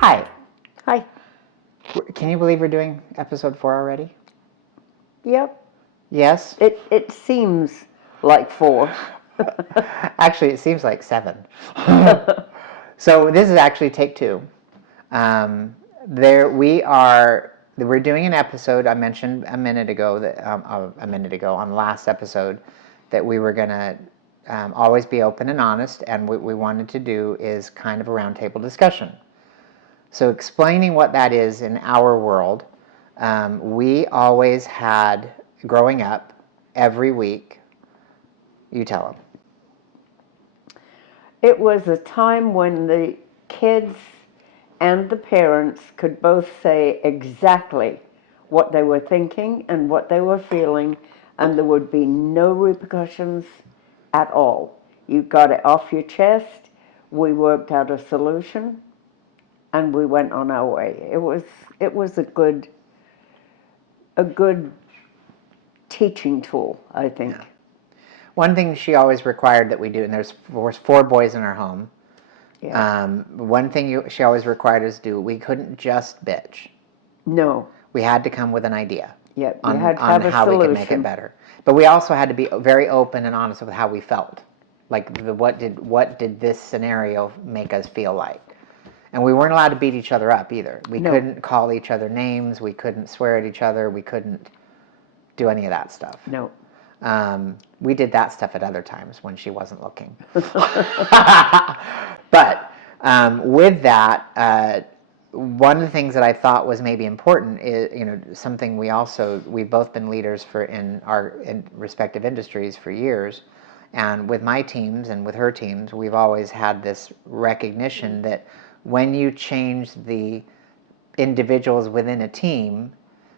Hi. Hi. Can you believe we're doing episode 4 already? Yep. Yes? It seems like 4. Actually, it seems like 7. So this is actually take 2. We're doing an episode I mentioned a minute ago on the last episode that we were going to always be open and honest, and what we wanted to do is kind of a roundtable discussion. So explaining what that is in our world, we always had, growing up, every week, you tell them. It was a time when the kids and the parents could both say exactly what they were thinking and what they were feeling, and there would be no repercussions at all. You got it off your chest, we worked out a solution, and we went on our way. It was a good teaching tool, I think. Yeah. One thing she always required that we do, and there's 4 boys in our home. Yeah. One thing she always required us to do, we couldn't just bitch. No. We had to come with an idea. Yeah, you on had to have a how solution. we could make it better. But we also had to be very open and honest with how we felt. Like what did this scenario make us feel like? And we weren't allowed to beat each other up either. We couldn't call each other names. We couldn't swear at each other. We couldn't do any of that stuff. No. We did that stuff at other times when she wasn't looking. But with that, one of the things that I thought was maybe important is, something we've both been leaders in our respective industries for years. And with my teams and with her teams, we've always had this recognition that when you change the individuals within a team,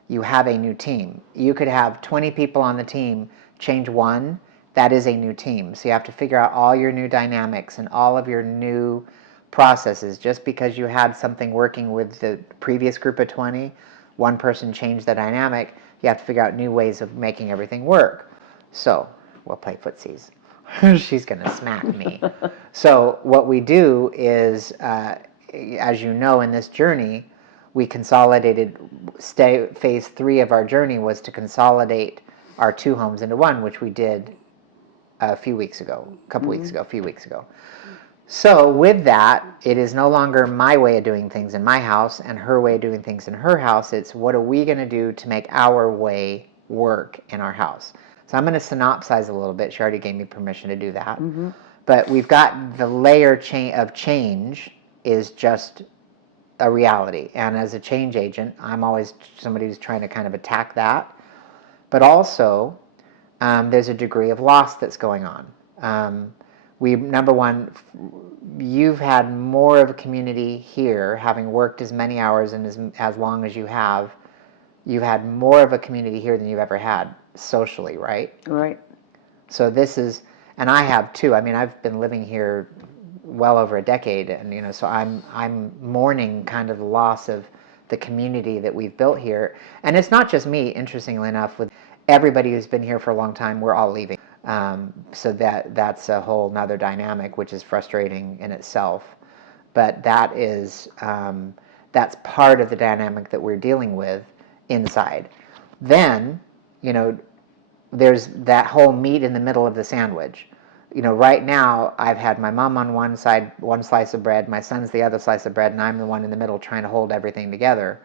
you have a new team. You could have 20 people on the team, change one, that is a new team. So you have to figure out all your new dynamics and all of your new processes. Just because you had something working with the previous group of 20, one person changed the dynamic, you have to figure out new ways of making everything work. So we'll play footsies. She's going to smack me. So what we do is, as you know, in this journey, we consolidated. Phase 3 of our journey was to consolidate our 2 homes into one, which we did a few weeks ago. So with that, it is no longer my way of doing things in my house and her way of doing things in her house. It's what are we going to do to make our way work in our house. So I'm going to synopsize a little bit. She already gave me permission to do that. Mm-hmm. But we've got the layer of change is just a reality. And as a change agent, I'm always somebody who's trying to kind of attack that. But also, there's a degree of loss that's going on. Number one, you've had more of a community here, having worked as many hours and as long as you have. You've had more of a community here than you've ever had socially, right? Right. So this is, and I have too. I mean, I've been living here well over a decade, and so I'm mourning kind of the loss of the community that we've built here. And it's not just me. Interestingly enough, with everybody who's been here for a long time, we're all leaving. So that's a whole nother dynamic, which is frustrating in itself. But that is that's part of the dynamic that we're dealing with inside. Then, there's that whole meat in the middle of the sandwich. Right now I've had my mom on one side, one slice of bread, my son's the other slice of bread, and I'm the one in the middle trying to hold everything together.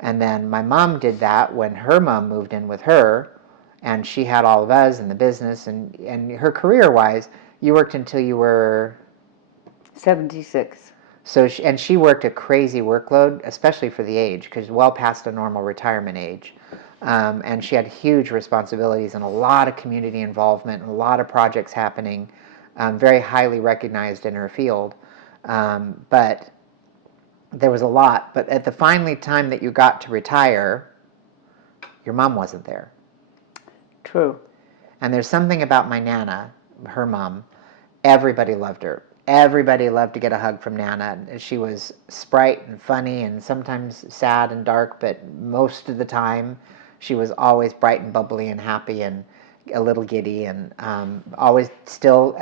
And then my mom did that when her mom moved in with her, and she had all of us in the business, and her career-wise, you worked until you were 76. So she worked a crazy workload, especially for the age, because well past a normal retirement age. And she had huge responsibilities and a lot of community involvement and a lot of projects happening, very highly recognized in her field. But there was a lot. But at the finally time that you got to retire, your mom wasn't there. True. And there's something about my Nana, her mom, everybody loved her. Everybody loved to get a hug from Nana. She was sprite and funny and sometimes sad and dark, but most of the time she was always bright and bubbly and happy and a little giddy, and always still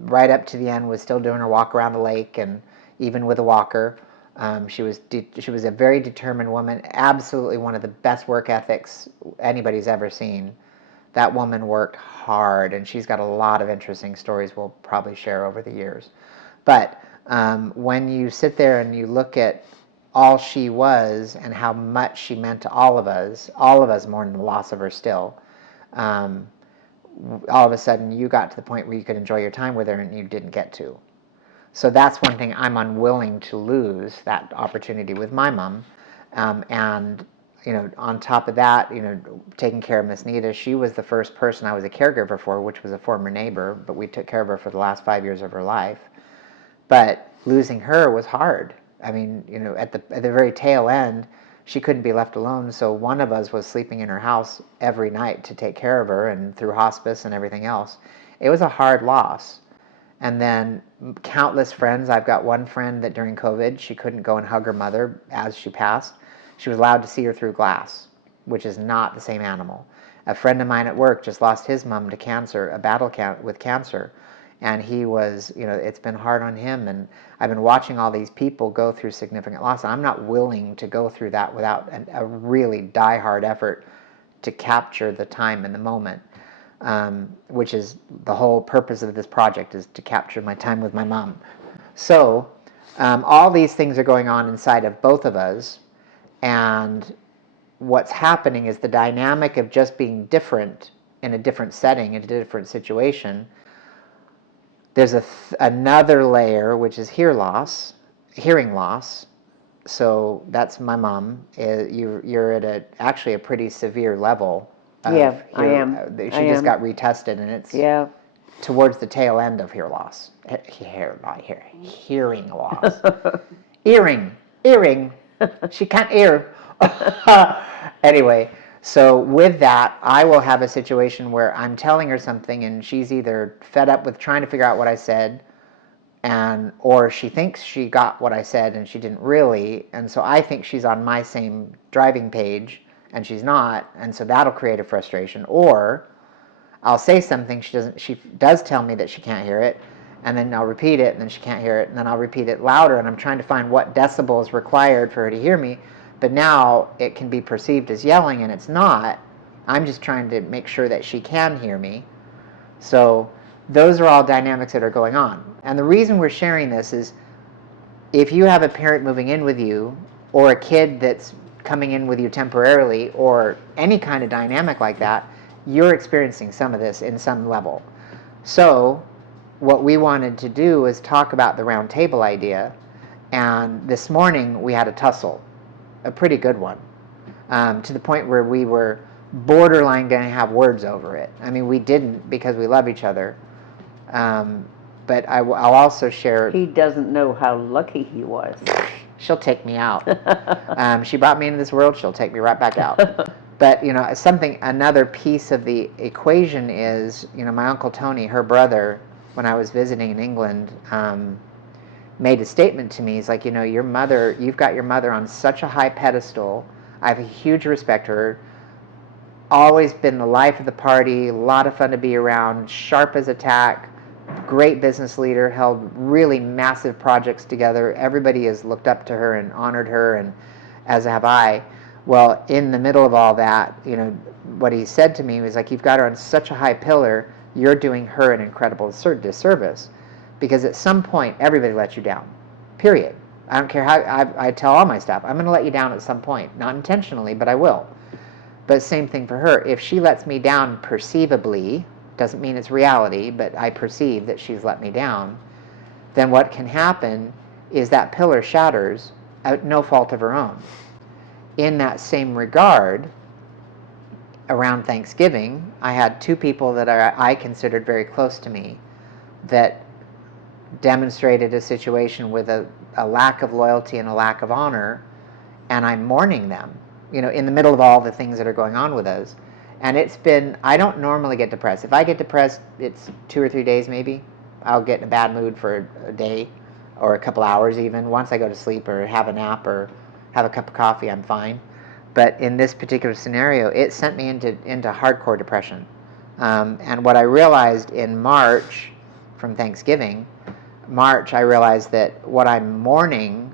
right up to the end was still doing her walk around the lake, and even with a walker. She was a very determined woman, absolutely one of the best work ethics anybody's ever seen. That woman worked hard, and she's got a lot of interesting stories we'll probably share over the years. But when you sit there and you look at all she was and how much she meant to all of us mourn the loss of her still. All of a sudden, you got to the point where you could enjoy your time with her, and you didn't get to. So that's one thing I'm unwilling to lose, that opportunity with my mom. And on top of that, taking care of Miss Nita, she was the first person I was a caregiver for, which was a former neighbor, but we took care of her for the last 5 years of her life. But losing her was hard. I mean, at the very tail end, she couldn't be left alone, so one of us was sleeping in her house every night to take care of her, and through hospice and everything else. It was a hard loss. And then countless friends. I've got one friend that during COVID, she couldn't go and hug her mother as she passed. She was allowed to see her through glass, which is not the same animal. A friend of mine at work just lost his mom to cancer, a battle with cancer. And he was, it's been hard on him. And I've been watching all these people go through significant loss. And I'm not willing to go through that without a really die-hard effort to capture the time and the moment. Which is the whole purpose of this project, is to capture my time with my mom. So all these things are going on inside of both of us, and what's happening is the dynamic of just being different in a different setting, in a different situation. There's another layer, which is hearing loss. So that's my mom. You're at actually a pretty severe level. Yeah, I am. She just got retested, and it's towards the tail end of hearing loss. Earring. She can't hear. Anyway, so with that, I will have a situation where I'm telling her something, and she's either fed up with trying to figure out what I said, or she thinks she got what I said and she didn't really, and so I think she's on my same driving page, and she's not, and so that'll create a frustration. Or I'll say something, she does tell me that she can't hear it, and then I'll repeat it, and then she can't hear it, and then I'll repeat it louder, and I'm trying to find what decibel is required for her to hear me, but now it can be perceived as yelling, and it's not. I'm just trying to make sure that she can hear me. So those are all dynamics that are going on. And the reason we're sharing this is, if you have a parent moving in with you, or a kid that's coming in with you temporarily, or any kind of dynamic like that, you're experiencing some of this in some level. So what we wanted to do is talk about the round table idea, and this morning we had a tussle, a pretty good one, to the point where we were borderline going to have words over it. I mean, we didn't, because we love each other, but I'll also share. He doesn't know how lucky he was. She'll take me out. She brought me into this world, she'll take me right back out. But another piece of the equation is, my Uncle Tony, her brother, when I was visiting in England, made a statement to me. He's like, you've got your mother on such a high pedestal. I have a huge respect for her. Always been the life of the party, a lot of fun to be around, sharp as a tack, great business leader, held really massive projects together. Everybody has looked up to her and honored her, and as have I. Well, in the middle of all that, what he said to me was like, you've got her on such a high pillar, you're doing her an incredible disservice, because at some point, everybody lets you down, period. I don't care how, I tell all my staff, I'm going to let you down at some point, not intentionally, but I will. But same thing for her. If she lets me down perceivably, doesn't mean it's reality, but I perceive that she's let me down, then what can happen is that pillar shatters at no fault of her own. In that same regard, around Thanksgiving, I had two people that I considered very close to me that demonstrated a situation with a lack of loyalty and a lack of honor, and I'm mourning them, in the middle of all the things that are going on with us. And I don't normally get depressed. If I get depressed, it's 2 or 3 days maybe. I'll get in a bad mood for a day or a couple hours even. Once I go to sleep or have a nap or have a cup of coffee, I'm fine. But in this particular scenario, it sent me into hardcore depression. And what I realized in March, from Thanksgiving, I realized that what I'm mourning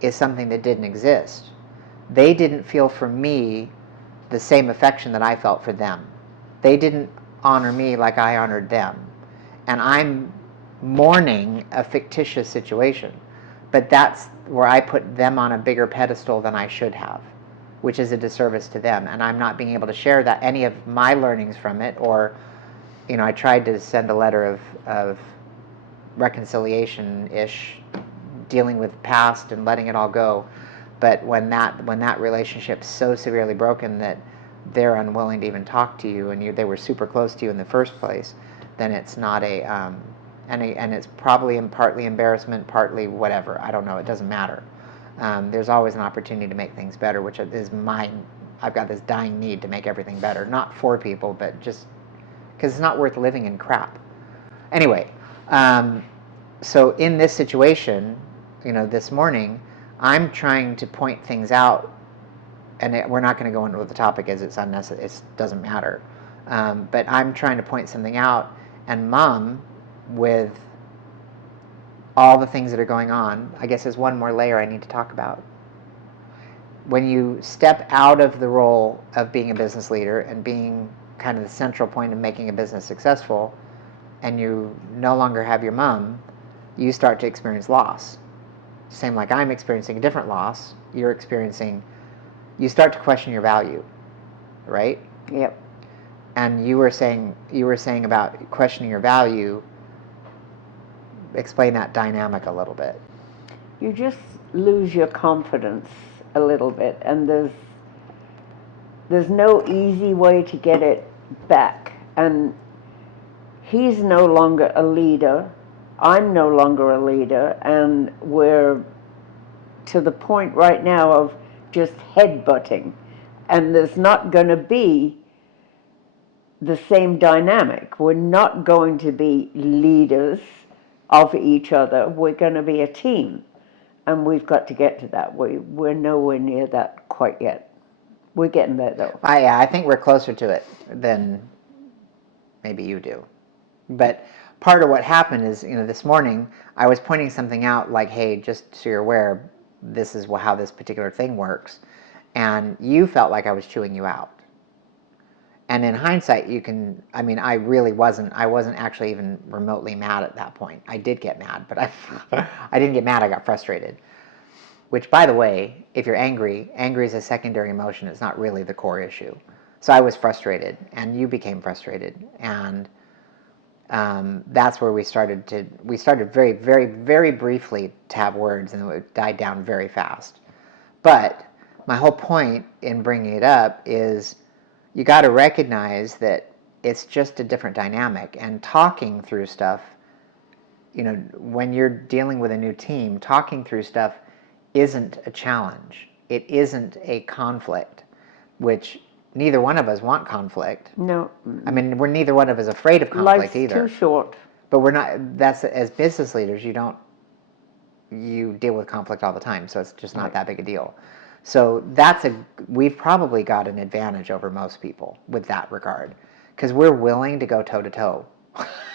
is something that didn't exist. They didn't feel for me the same affection that I felt for them. They didn't honor me like I honored them. And I'm mourning a fictitious situation. But that's where I put them on a bigger pedestal than I should have, which is a disservice to them. And I'm not being able to share that any of my learnings from it, or, I tried to send a letter of reconciliation-ish, dealing with the past and letting it all go. But when that relationship's so severely broken that they're unwilling to even talk to you, and they were super close to you in the first place, then it's not and it's probably partly embarrassment, partly whatever. I don't know. It doesn't matter. There's always an opportunity to make things better, which is mine. I've got this dying need to make everything better, not for people, but just because it's not worth living in crap. Anyway, so in this situation, this morning, I'm trying to point things out, and we're not going to go into what the topic is. It's unnecessary. It doesn't matter. But I'm trying to point something out, and Mom, with all the things that are going on, I guess there's one more layer I need to talk about. When you step out of the role of being a business leader and being kind of the central point of making a business successful, and you no longer have your mom, you start to experience loss. Same like I'm experiencing a different loss, you start to question your value, right? Yep. And you were saying about questioning your value. Explain that dynamic a little bit. You just lose your confidence a little bit, and there's no easy way to get it back. And he's no longer a leader, I'm no longer a leader, and we're to the point right now of just headbutting, and there's not going to be the same dynamic. We're not going to be leaders of each other. We're going to be a team, and we've got to get to that. We're nowhere near that quite yet. We're getting there, though. I think we're closer to it than maybe you do. But part of what happened is, this morning I was pointing something out, like, hey, just so you're aware, this is how this particular thing works, and you felt like I was chewing you out. And in hindsight, I really wasn't actually even remotely mad at that point. I did get mad, but I didn't get mad, I got frustrated. Which, by the way, if you're angry is a secondary emotion. It's not really the core issue. So I was frustrated, and you became frustrated, and that's where we started very, very, very briefly to have words, and it died down very fast. But my whole point in bringing it up is you got to recognize that it's just a different dynamic, and talking through stuff, when you're dealing with a new team, talking through stuff isn't a challenge. It isn't a conflict, which neither one of us want conflict. No. We're neither one of us afraid of conflict Life's either. too short. But we're not, as business leaders, you deal with conflict all the time, so it's just not that big a deal. So we've probably got an advantage over most people with that regard, because we're willing to go toe to toe.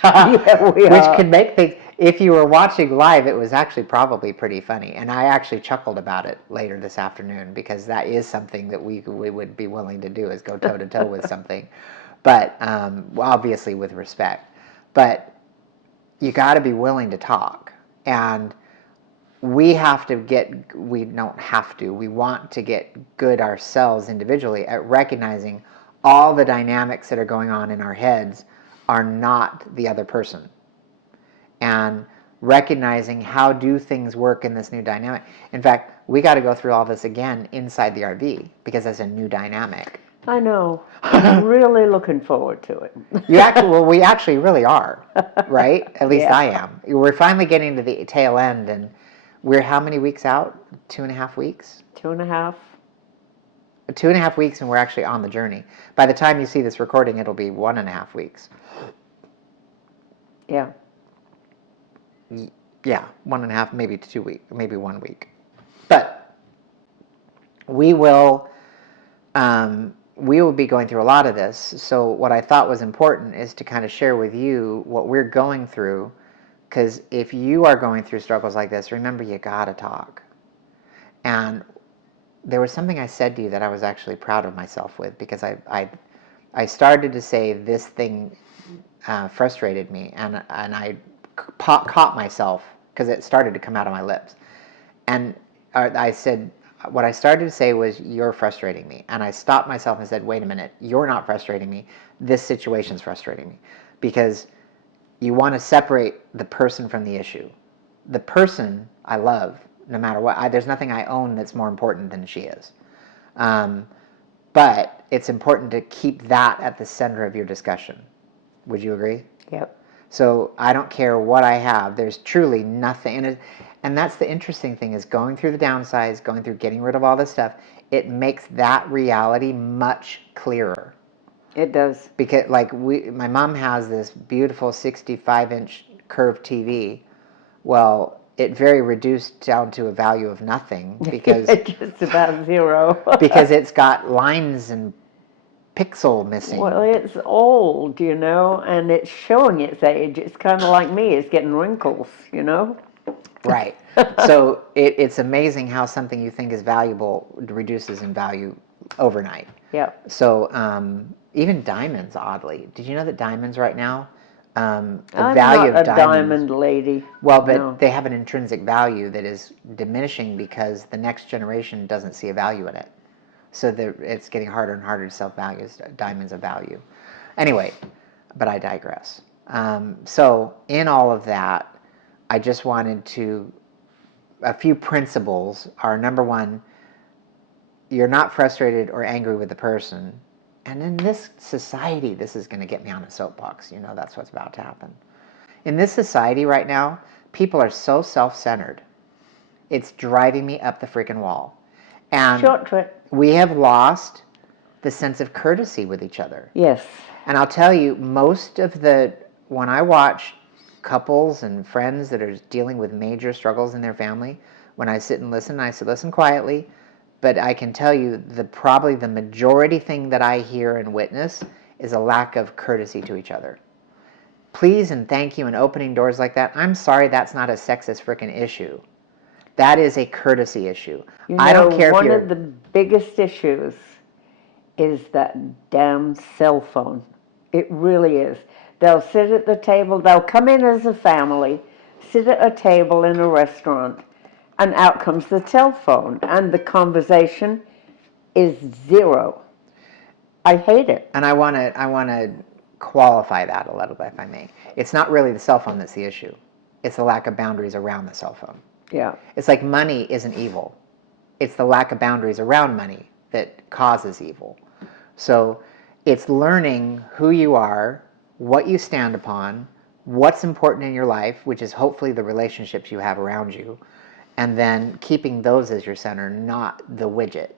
Yeah, we are. Which can make things, if you were watching live, it was actually probably pretty funny. And I actually chuckled about it later this afternoon, because that is something that we would be willing to do, is go toe to toe with something. But obviously with respect. But you got to be willing to talk. And we want to get good ourselves individually at recognizing all the dynamics that are going on in our heads are not the other person. And recognizing how do things work in this new dynamic. In fact, we got to go through all this again inside the RV, because that's a new dynamic. I know. I'm really looking forward to it. We actually really are, right? At least I am. We're finally getting to the tail end, and we're how many weeks out? 2.5 weeks? 2.5. 2.5 weeks, and we're actually on the journey. By the time you see this recording, it'll be 1.5 weeks. Yeah. Yeah, 1.5, maybe 2 weeks, maybe 1 week. But we will be going through a lot of this. So what I thought was important is to kind of share with you what we're going through, because if you are going through struggles like this, remember, you gotta talk. And there was something I said to you that I was actually proud of myself with, because I started to say this thing frustrated me, and I caught myself because it started to come out of my lips. And I said, what I started to say was, you're frustrating me. And I stopped myself and said, wait a minute, you're not frustrating me. This situation's frustrating me. Because you want to separate the person from the issue. The person I love, no matter what. There's nothing I own that's more important than she is. But it's important to keep that at the center of your discussion. Would you agree? Yep. So I don't care what I have. There's truly nothing. And that's the interesting thing, is going through the downsides, going through getting rid of all this stuff, it makes that reality much clearer. It does. Because my mom has this beautiful 65-inch curved TV. Well, it very reduced down to a value of nothing because just about zero. because it's got lines and pixel missing. Well, it's old, and it's showing its age. It's kind of like me. It's getting wrinkles, Right. So it's amazing how something you think is valuable reduces in value overnight. Yep. So even diamonds, oddly. Did you know that diamonds right now, the I'm value not of a diamond lady. Well, but No. they have an intrinsic value that is diminishing because the next generation doesn't see a value in it. So it's getting harder and harder to sell diamonds of value. Anyway, but I digress. So in all of that, I just wanted a few principles are, number one, you're not frustrated or angry with the person. And in this society, this is going to get me on a soapbox. That's what's about to happen. In this society right now, people are so self-centered. It's driving me up the freaking wall. And Short trip. we have lost the sense of courtesy with each other. Yes. And I'll tell you, when I watch couples and friends that are dealing with major struggles in their family, when I sit and listen, I sit listen quietly, but I can tell you probably the majority thing that I hear and witness is a lack of courtesy to each other. Please and thank you and opening doors like that. I'm sorry, that's not a sexist frickin' issue. That is a courtesy issue. I don't care one if you're... of the biggest issues is that damn cell phone. It really is. They'll sit at the table, they'll come in as a family, sit at a table in a restaurant, and out comes the cell phone, and the conversation is zero. I hate it. And I want to qualify that a little bit, if I may. It's not really the cell phone that's the issue. It's the lack of boundaries around the cell phone. Yeah. It's like money isn't evil. It's the lack of boundaries around money that causes evil. So it's learning who you are, what you stand upon, what's important in your life, which is hopefully the relationships you have around you, and then keeping those as your center, not the widget,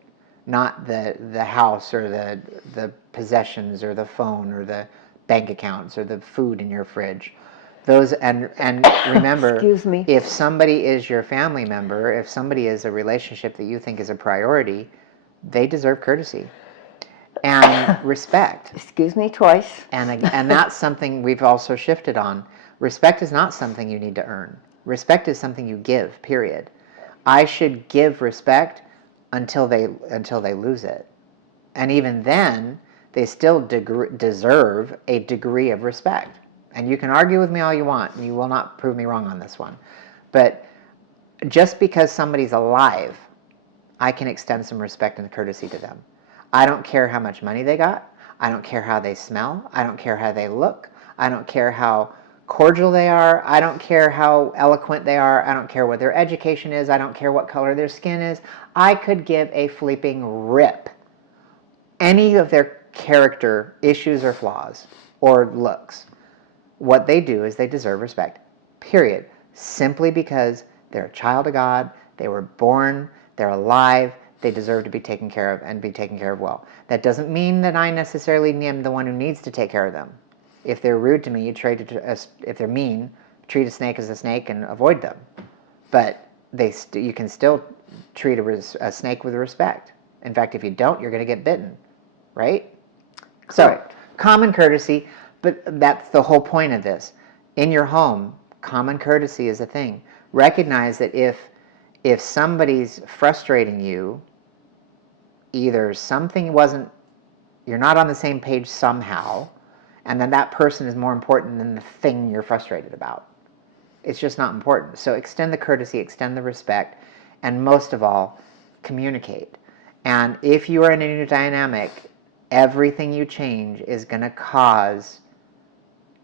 not the house or the possessions or the phone or the bank accounts or the food in your fridge. Those and remember, Excuse me. If somebody is your family member, if somebody is a relationship that you think is a priority, they deserve courtesy and respect. Excuse me twice. And that's something we've also shifted on. Respect is not something you need to earn. Respect is something you give, period. I should give respect until they lose it. And even then, they still deserve a degree of respect. And you can argue with me all you want, and you will not prove me wrong on this one. But just because somebody's alive, I can extend some respect and courtesy to them. I don't care how much money they got. I don't care how they smell. I don't care how they look. I don't care how cordial they are. I don't care how eloquent they are. I don't care what their education is. I don't care what color their skin is. I could give a flipping rip any of their character issues or flaws or looks. What they do is they deserve respect, period. Simply because they're a child of God, they were born, they're alive, they deserve to be taken care of and be taken care of well. That doesn't mean that I necessarily am the one who needs to take care of them. If they're rude to me, if they're mean, treat a snake as a snake and avoid them. But you can still treat a snake with respect. In fact, if you don't, you're going to get bitten, right? Correct. So, common courtesy, but that's the whole point of this. In your home, common courtesy is a thing. Recognize that if if somebody's frustrating you, either you're not on the same page somehow, and then that person is more important than the thing you're frustrated about. It's just not important. So extend the courtesy, extend the respect, and most of all, communicate. And if you are in a new dynamic, everything you change is going to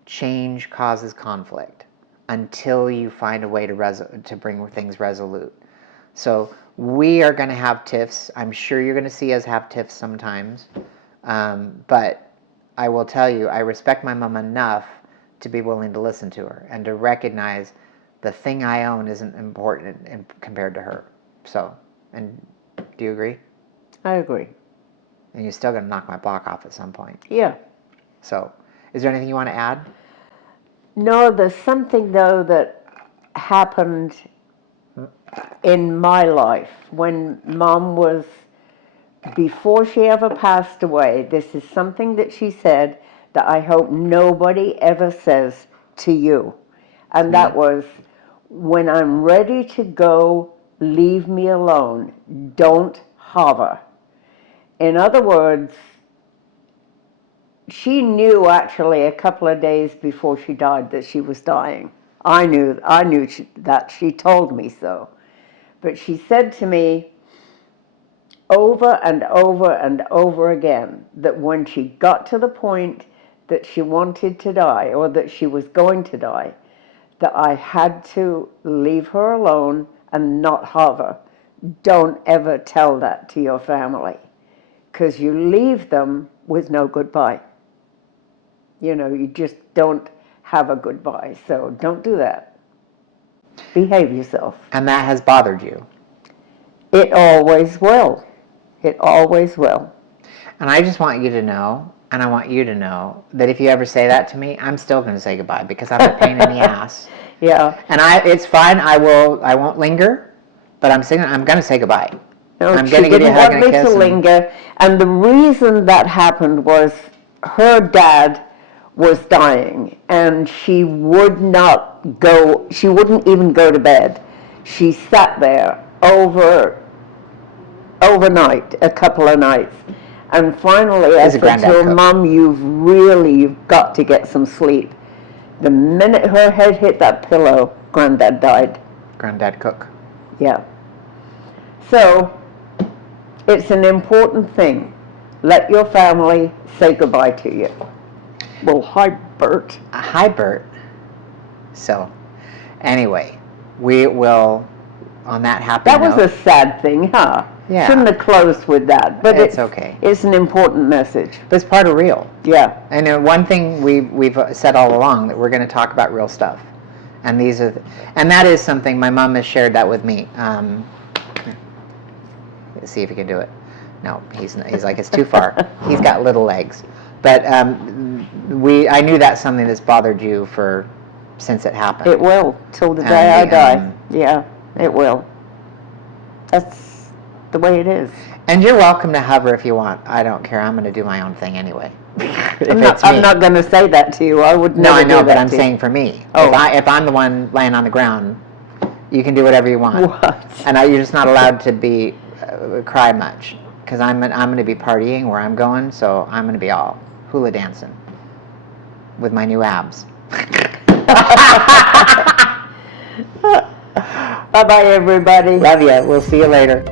change causes conflict until you find a way to bring things resolute. So we are going to have tiffs. I'm sure you're going to see us have tiffs sometimes. But I will tell you, I respect my mom enough to be willing to listen to her and to recognize the thing I own isn't important compared to her. So, and do you agree? I agree. And you're still going to knock my block off at some point. Yeah. So, is there anything you want to add? No, there's something, though, that happened in my life when Mom was, before she ever passed away. This is something that she said that I hope nobody ever says to you. And that was, when I'm ready to go, leave me alone. Don't hover. In other words, she knew actually a couple of days before she died that she was dying. I knew that. She told me so. But she said to me over and over and over again that when she got to the point that she wanted to die, or that she was going to die, that I had to leave her alone and not hover. Don't ever tell that to your family, because you leave them with no goodbye. You know, you just don't have a goodbye. So don't do that. Behave yourself. And that has bothered you. It always will. It always will. And I just want you to know, and I want you to know, that if you ever say that to me, I'm still going to say goodbye, because I'm a pain in the ass. Yeah. And it's fine. I won't linger, but I'm going to say goodbye. No, I'm she going to give you a didn't hug want and a me kiss. to linger. And the reason that happened was her dad was dying, and she wouldn't even go to bed. She sat there overnight, a couple of nights. And finally I said to her, Mom, you've got to get some sleep. The minute her head hit that pillow, Granddad died. Granddad Cook. Yeah. So, it's an important thing. Let your family say goodbye to you. Well, hi, Bert. Hi, Bert. So, anyway, we will, on that happy note. That was a sad thing, huh? Yeah. Shouldn't have closed with that. But it's okay. It's an important message. But it's part of real. Yeah. And one thing we've said all along, that we're going to talk about real stuff. And and that is something, my mom has shared that with me. Let's see if he can do it. No, he's like, it's too far. He's got little legs. But I knew that's something that's bothered you since it happened. It will, till the day I die. Yeah, it will. That's the way it is. And you're welcome to hover if you want. I don't care. I'm going to do my own thing anyway. I'm not going to say that to you. I would never. No, I know, do that but I'm saying for me. Oh. If I'm the one laying on the ground, you can do whatever you want. What? And you're just not allowed to cry much, because I'm going to be partying where I'm going, so I'm going to be all hula dancing with my new abs. Bye-bye, everybody. Love you. We'll see you later.